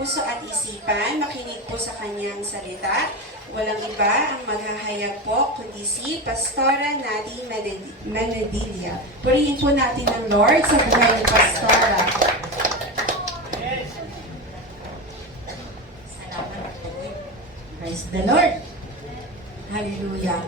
puso at isipan, makinig po sa kanyang salita. Walang iba ang maghahayag po, kundi si Pastora Nadi Manadilla. Purihin po natin ang Lord sa buhay ni Pastora. Salamat po. Praise the Lord. Hallelujah.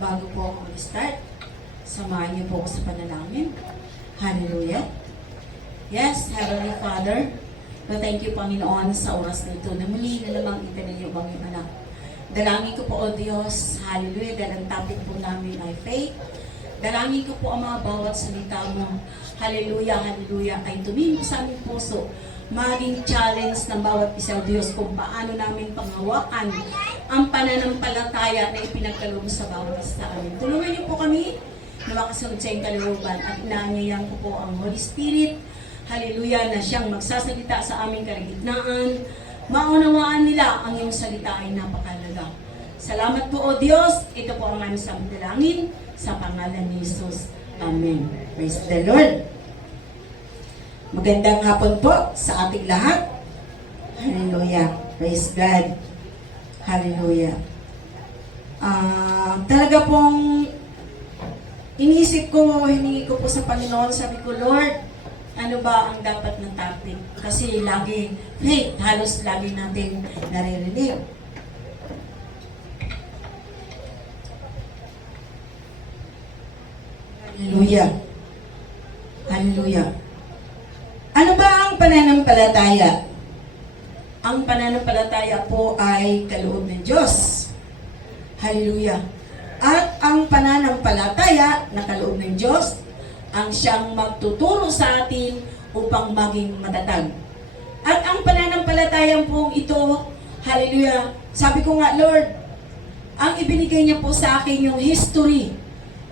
Bago po ako mag-start, samahan niyo po ako sa panalangin. Hallelujah. Yes, Heavenly Father, we thank you, Panginoon, sa oras na ito na muli na lamang itinayong iyong anak. Dalangin ko po, O Diyos, hallelujah, dahil ang topic po namin ay faith. Dalangin ko po ang mga bawat salita mo, hallelujah, hallelujah, ay tumingin sa aming puso, maging challenge ng bawat isa, O Diyos, kung paano namin panghawakan ang pananampalataya na ipinagkaloob sa bawat isa amin. Tulungan niyo po kami na makasunod sa iyong kalooban at inaanyayan ko po ang Holy Spirit, hallelujah, na siyang magsasalita sa aming kalagitnaan. Maunawaan nila ang iyong salita ay napakalaga. Salamat po, O Diyos. Ito po ang aming samdalangin sa pangalan ni Jesus. Amen. Praise the Lord. Magandang hapon po sa ating lahat. Hallelujah. Praise God. Hallelujah. Talaga pong iniisip ko, hiningi ko po sa Panginoon, sabi ko, Lord, ano ba ang dapat na topic? Kasi lagi, faith, halos lagi natin naririnig. Hallelujah. Hallelujah. Ano ba ang pananampalataya? Ang pananampalataya po ay kaloob ng Diyos. Hallelujah. At ang pananampalataya na kaloob ng Diyos ang siyang magtuturo sa atin upang maging matatag. At ang pananampalatayang pong ito, hallelujah, sabi ko nga, Lord, ang ibinigay niya po sa akin yung history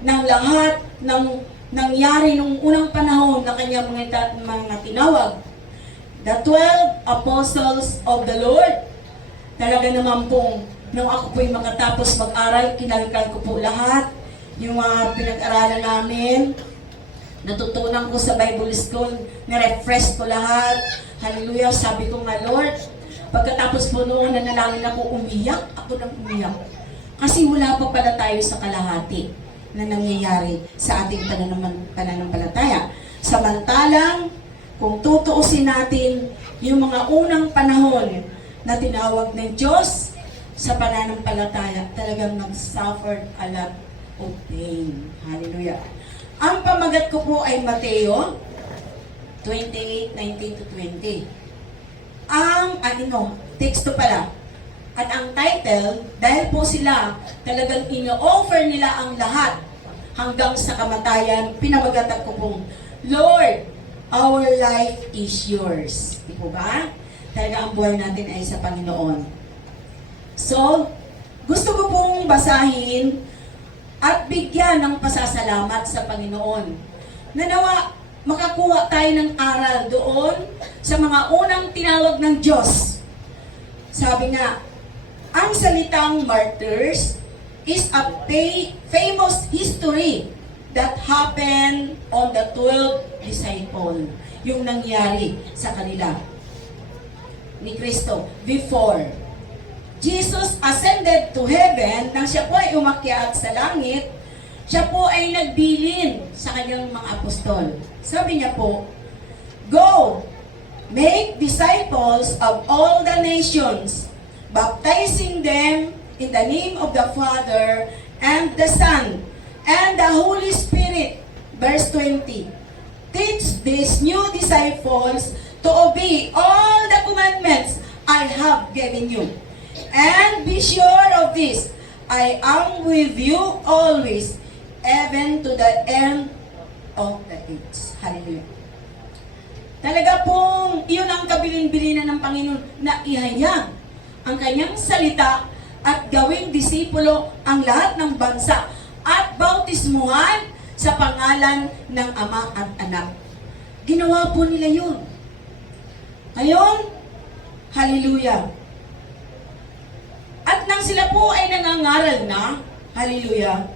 ng lahat ng nangyari nung unang panahon na kanyang mga tinawag. The 12 Apostles of the Lord. Talaga naman pong, nung ako po'y makatapos mag-aral, kinalkal ko po lahat, yung mga pinag-aralan namin, natutunan ko sa Bible School, na-refresh ko lahat. Hallelujah, sabi ko nga, Lord, pagkatapos po noon, nanalangin ako, umiyak, ako nang umiyak. Kasi wala pa pala tayo sa kalahati na nangyayari sa ating pananampalataya. Samantalang, kung tutuusin natin yung mga unang panahon na tinawag ng Diyos sa pananampalataya, talagang nag-suffered a lot of pain. Hallelujah. Ang pamagat ko po ay Mateo 28:19-20. Ang teksto pala. At ang title, dahil po sila talagang ino-offer nila ang lahat hanggang sa kamatayan, pinamagatan ko pong, Lord, our life is yours. Di po ba? Talaga ang buhay natin ay sa Panginoon. So, gusto ko pong basahin at bigyan ng pasasalamat sa Panginoon. Nanawa, makakuha tayo ng aral doon sa mga unang tinawag ng Diyos. Sabi nga, ang salitang martyrs is a famous history that happened on the 12 disciples. Yung nangyari sa kanila ni Kristo before Jesus ascended to heaven. Nang siya po ay umakyat sa langit, siya po ay nagbilin sa kanyang mga apostol. Sabi niya po, Go, make disciples of all the nations, baptizing them in the name of the Father and the Son and the Holy Spirit. Verse 20. Teach these new disciples to obey all the commandments I have given you. And be sure of this, I am with you always, even to the end of the age. Hallelujah. Talaga pong iyon ang kabilin-bilinan ng Panginoon na ihayag ang kanyang salita at gawing disipulo ang lahat ng bansa at bautismuhan sa pangalan ng Ama at Anak. Ginawa po nila yun. Ngayon, hallelujah. At nang sila po ay nangangaral na, hallelujah,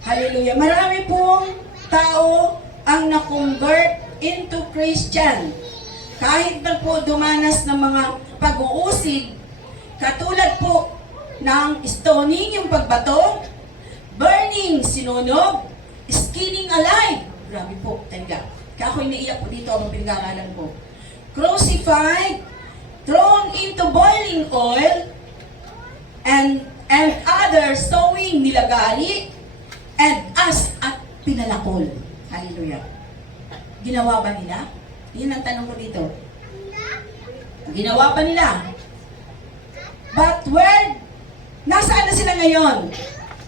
hallelujah, marami pong tao ang na-convert into Christian. Kahit na po dumanas ng mga pag-uusig, katulad po ng stoning, yung pagbato, burning, sinunog, skinning alive. Grabe po, talaga. Kaya ako'y naiyak po dito ang pinag-aaralan ko. Crucified, thrown into boiling oil, and others sowing nilagari, and us at pinalakol. Hallelujah. Ginawa ba nila? Yun ang tanong ko dito. Ginawa pa nila. But where, nasaan na sila ngayon?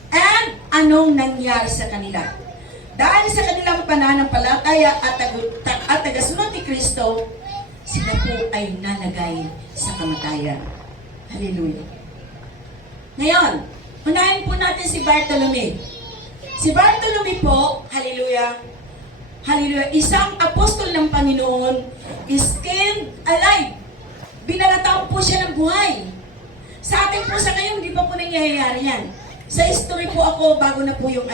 And anong nangyari sa kanila? Dahil sa kanilang pananampalataya at tagasunod ni Kristo, sila po ay nalagay sa kamatayan. Hallelujah. Ngayon, unahin po natin si Bartolome. Si Bartolome po, hallelujah, hallelujah, isang apostol ng Panginoon, skinned alive. Binalatan po siya ng buhay. Sa atin po sa ngayon, hindi pa po nangyayari yan. Sa history po ako, bago na po yung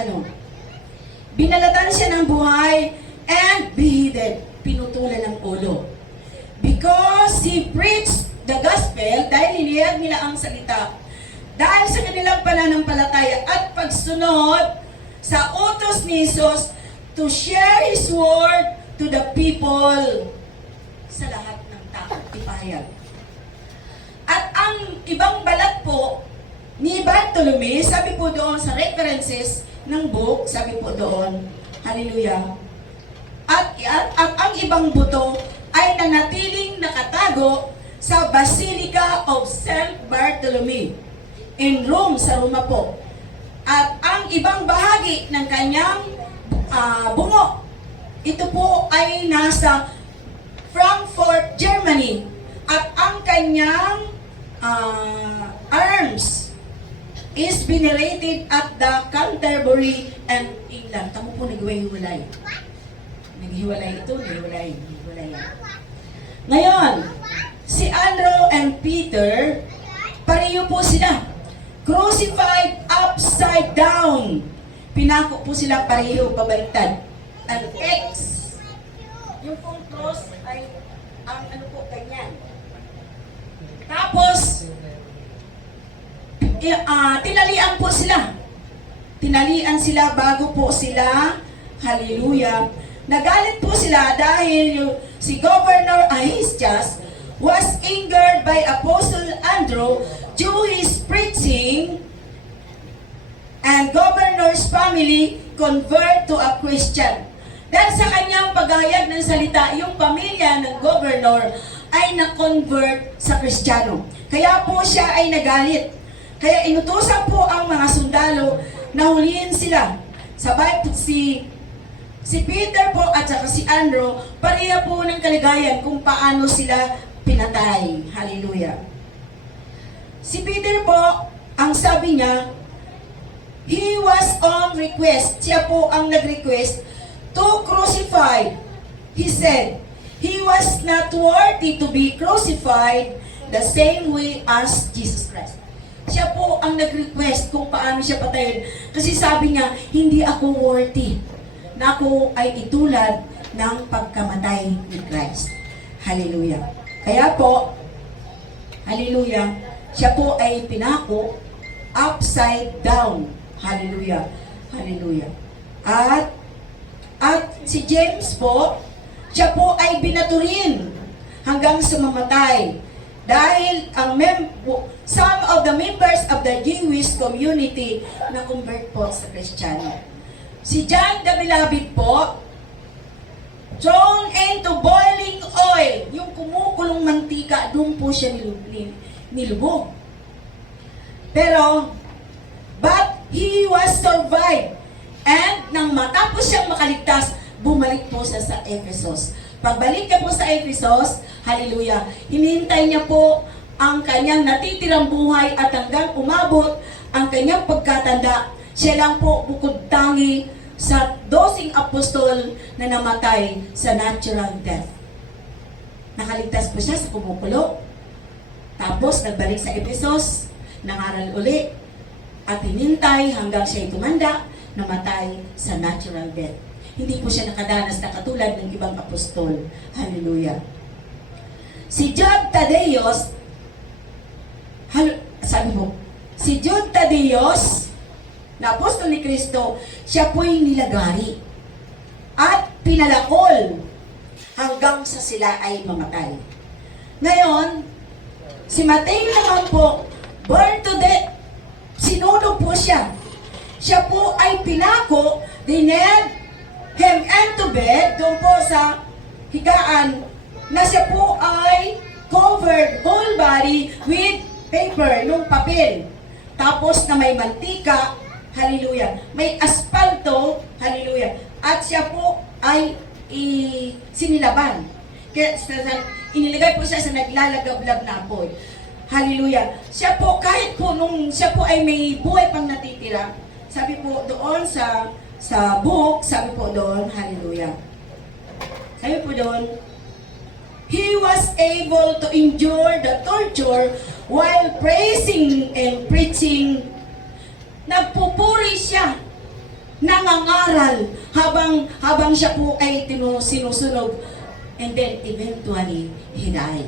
binalatan siya ng buhay and beheaded, pinutulan ng ulo. Because he preached the gospel, dahil hinihag nila ang salita, dahil sa kanilang pananampalataya at pagsunod sa utos ni Jesus to share His word to the people sa lahat ng tao, ipahayag. At ang ibang balat po ni Bartolome, sabi po doon sa references ng book, sabi po doon, hallelujah, at ang ibang buto ay nanatiling nakatago sa Basilica of St. Bartolome in Rome, sa Roma po. At ang ibang bahagi ng kanyang bungo, ito po ay nasa Frankfurt, Germany. At ang kanyang arms is venerated at the Canterbury and England. Tamo po naghiwalay. Naghiwalay ito, naghiwalay. Ngayon, si Andrew and Peter, pareho po sila. Crucified upside down. Pinako po sila pareho, pabaliktad. Ang X. Yung pong cross ay ang ganyan. Tapos, tinalian po sila. Tinalian sila bago po sila, hallelujah, nagalit po sila dahil si Governor Ahisias was angered by Apostle Andrew due his preaching, and Governor's family convert to a Christian. Dahil sa kanyang paghayag ng salita, yung pamilya ng governor ay na-convert sa Kristiyano. Kaya po siya ay nagalit. Kaya inutusan po ang mga sundalo na hulihin sila. Sabay po si Peter po at saka si Andrew, pareha po ng kaligayan kung paano sila pinatay. Hallelujah. Si Peter po, ang sabi niya, he was on request. Siya po ang nag-request to crucify. He said, he was not worthy to be crucified the same way as Jesus Christ. Siya po ang nag-request kung paano siya patayin. Kasi sabi niya, hindi ako worthy na ako ay itulad ng pagkamatay ni Christ. Hallelujah. Kaya po, hallelujah, siya po ay pinako upside down. Hallelujah. Hallelujah. At si James po, siya po ay binaturin hanggang sa mamatay. Dahil some of the members of the Jewish community na convert po sa Kristiyano. Si John the Beloved po, thrown into boiling oil, yung kumukulong mantika, doon po siya nilubog. Pero, but he was survived. And nang matapos siyang makaligtas, bumalik po siya sa Ephesus. Pagbalik niya po sa Ephesus, hallelujah, hinihintay niya po ang kanyang natitirang buhay at hanggang umabot ang kanyang pagkatanda. Siya lang po bukod tangi sa 12 apostol na namatay sa natural death. Nakaligtas po siya sa kumukulo. Tapos nagbalik sa Ephesus, nangaral uli, at hinintay hanggang siya'y tumanda, namatay sa natural death. hindi po siya nakadanas na katulad ng ibang apostol. Hallelujah. Si Jude Tadeos, sabi mo, si Jude Tadeos, na apostol ni Kristo, siya po'y nilagari at pinalakol hanggang sa sila ay mamatay. Ngayon, si Mateo naman po, born to death, sinunog po siya. Siya po ay pinako, dined him into bed, doon po sa higaan, na siya po ay covered whole body with paper, nung papel. Tapos na may mantika, hallelujah, may aspalto, hallelujah, at siya po ay sinilaban. Kaya inilagay po siya sa naglalagablab na apoy. Hallelujah. Siya po, kahit po nung siya po ay may buhay pang natitira, sabi po doon sa book, sabi po doon, hallelujah. Sabi po doon, he was able to endure the torture while praising and preaching. Nagpupuri siya, nangangaral habang siya po ay sinusunog, and then eventually he died.